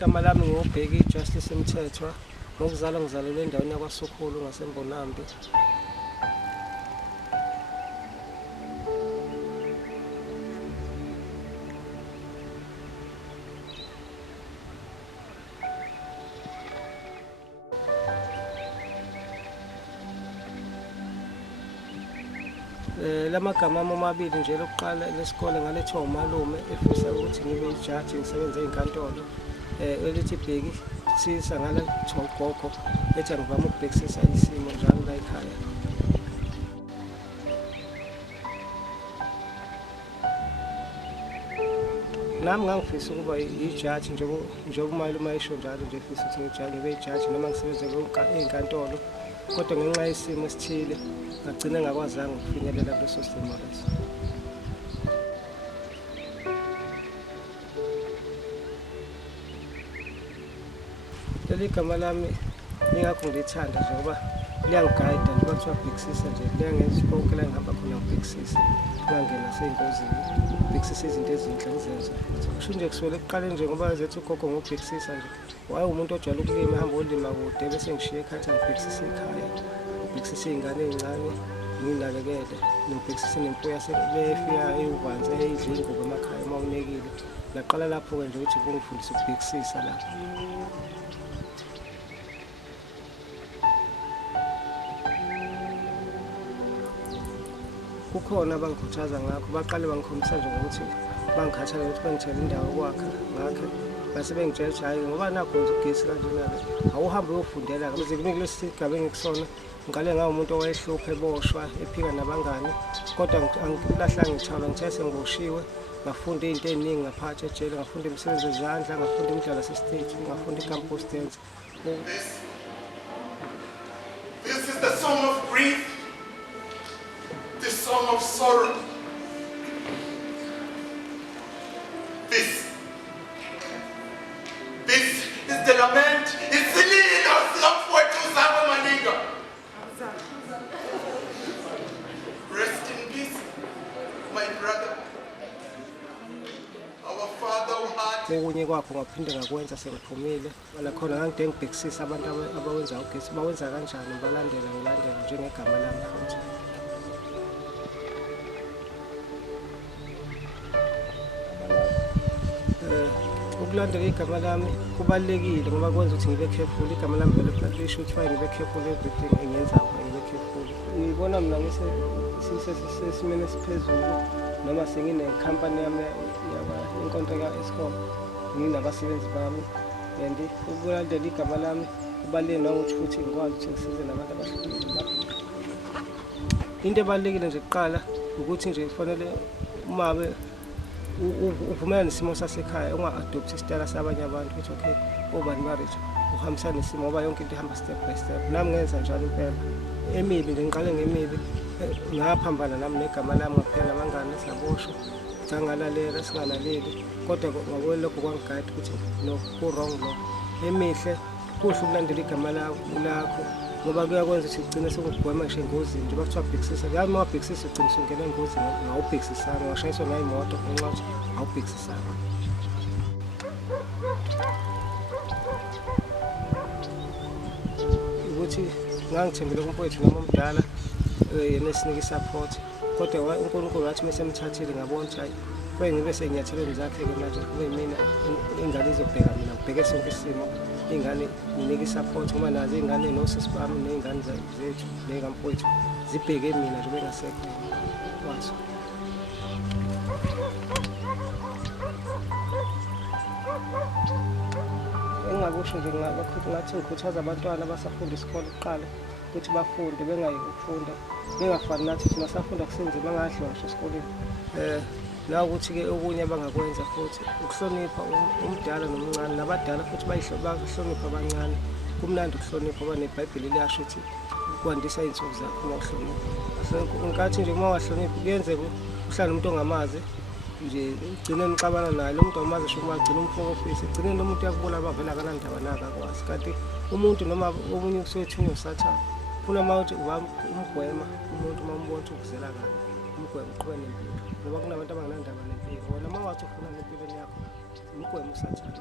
igama lami ngobheki Justice Mthethwa ngokuzalwa ngizalelwe endaweni yakwaSokhulu ngaseMbonambi. Lamagama ami omabili nje lokuqala lesikole ngalethwa umalume efisa ukuthi ngibe ijaji ngisebenze ezinkantolo. Elithi Bheki sisa ngala ugogo ethi ngivama ukubhekisisa isimo njalo la ekhaya. Nami ngangifisa ukuba ijaji njengoba umalume ayisho njalo nje efisa ukuthi ngibe ijaji noma ngisebenze ezinkantolo, kodwa ngenxa yesimo esithile ngagcina ngakwazanga ukufinyelela kuleso simo leso. Leli gama lami ngingakho ngilithanda njengoba liyangigayida njengoba kuthiwa bhekisisa nje, liyangenza konke la ngihamba khona ngibhekisise, ngingangena nasey'ngozini, ngibhekisise izinto ezinhle ngizenze futhi. Kusho nje kusukela ekuqaleni nje ngoba ngizethe ugogo ngobhekisisa nje, umuntu ojwayele ukulima ehamba olima kude bese ngishiye ekhaya ngibhekisise ekhaya, ngibhekisise iy'ngane ey'ncane ngiy'nakekele, ngibhekisise nemfuyo yasebefika ey'uvanze eyidla iy'ngubo emakhaya uma unekile. Ngaqala lapho-ke nje ukuthi kungifundise ukubhekisisa la. Kukhona abangikhuthaza ngakho, baqale bangikhombisa nje ngokuthi bangikhathalela ukuthi bangithele indawo yokwakha ngakho base bengitshela ukuthi hhayi ngoba nakho nje ugesi kanjena-ke awuhambe uyofundela-ke. Ukuze kimi kulesi sigaba engikusona ngale ngawumuntu owayehlupha eboshwa ephika nabangani, kodwa angikulahlanga ngithawula ngithe sengiboshiwe ngafunda iy'nto ey'ningi ngaphakathi ejele, ngafunda imisebenzi yezandla, ngafunda imidlalo yasestage, ngafunda i-campus dance. This is the song of grief, the song of sorrow. This is the lament. It's the need of what you have, Maniga. Rest in peace, my brother. Our father who had. Okunye kwakho ngaphinde ngakwenza sengiphumile, wala khona ngangide ngibhekisisa abantu abawenza ugesi bawenza kanjani, ngilandela njengegama lami futhi. Ukulandela igama lami kubalulekile ngoba kwenza ukuthi ngibe careful. Igama lami vele lisho ukuthi ngibe careful everything engiyenzayo, ngibe careful. Ngibona mina ngisesimeni esiphezulu noma senginekhampani yami inkontileka ka-Eskom, nginabasebenzi bami, and ukulandela igama lami kubalulekile nangokuthi futhi ngikwazi ukuthi ngisize nabantu abahlukile. Into ebalulekile nje kuqala ukuthi nje kufanele uma uvumelana nesimo sasekhaya, unga-adopthi isitayela sabanye abantu ukuthi okay obani marriage uhambisana nesimo ngoba yonke into ihamba step by step. Nami ngenza njalo impela, emibi nje ngiqale ngemibi, ngaphambana nami negama lami ngaphela nabangani saboshwa, sangalalela singalaleli, kodwa ngakwelokho kwangigayida ukuthi no ku-wrong lo. Emihle kuhle ukulandela igama lakho ngoba kuyakwenza ukuthi ugcine sekugwema ngisho engozini njengoba kuthiwa bhekisisa. Yami wabhekisisa ugcine usungena engozini ngawubhekisisanga, washayiswa nayimoto ngenxa yokuthi awubhekisisanga. Ukuthi ngangithembele kumfowethu noma omdala yena esinika i-support, kodwa uNkulunkulu wathi uma esemthathile ngabona ukuthi hayi kuye ngibe sey'nyathelweni zakhe-ke manje kube yimina ingane izobheka mina, ngibheke sonke isimo. Iy'ngane nginike i-support ngoba nazo iy'ngane nosisi bami ney'ngane zethu nekamfowethu zibheke mina nje bengasekho wazo. Engingakusho nje ngathi ngikhuthaza abantwana abasafunda isikole kuqala ukuthi bafunde, bengayeki ukufunda, bengafani nathi thina safunda kusenzima bangadliwa ngisho esikoleni. La ukuthi-ke okunye abangakwenza futhi ukuhlonipha umdala nomncane, nabadala futhi bahlonipha abancane. Kumnandi ukuhlonipha ngoba neBhayibheli liyasho ukuthi kwandisa iy'nsuku zakho uma uhlonipha. Nkathi nje uma ungahloniphi kuyenzeka uhlale umuntu ongamazi nje ugcine nixabana naye, lo muntu awumazi sho uma agcine umfokofisa, egcineni lo muntu uyakubona bavela akanandaba naka akwazi. Kanti umuntu noma omunye uswethunywa usathane ufuna uma uthi umgwema umuntu uma umbona ukuthi ukuzela kabi, umgwema uqhube nempilo ngoba kunabantu abangenandaba nempilo. Wena uma wathi ufuna nempilweni yakho umgwema usathane.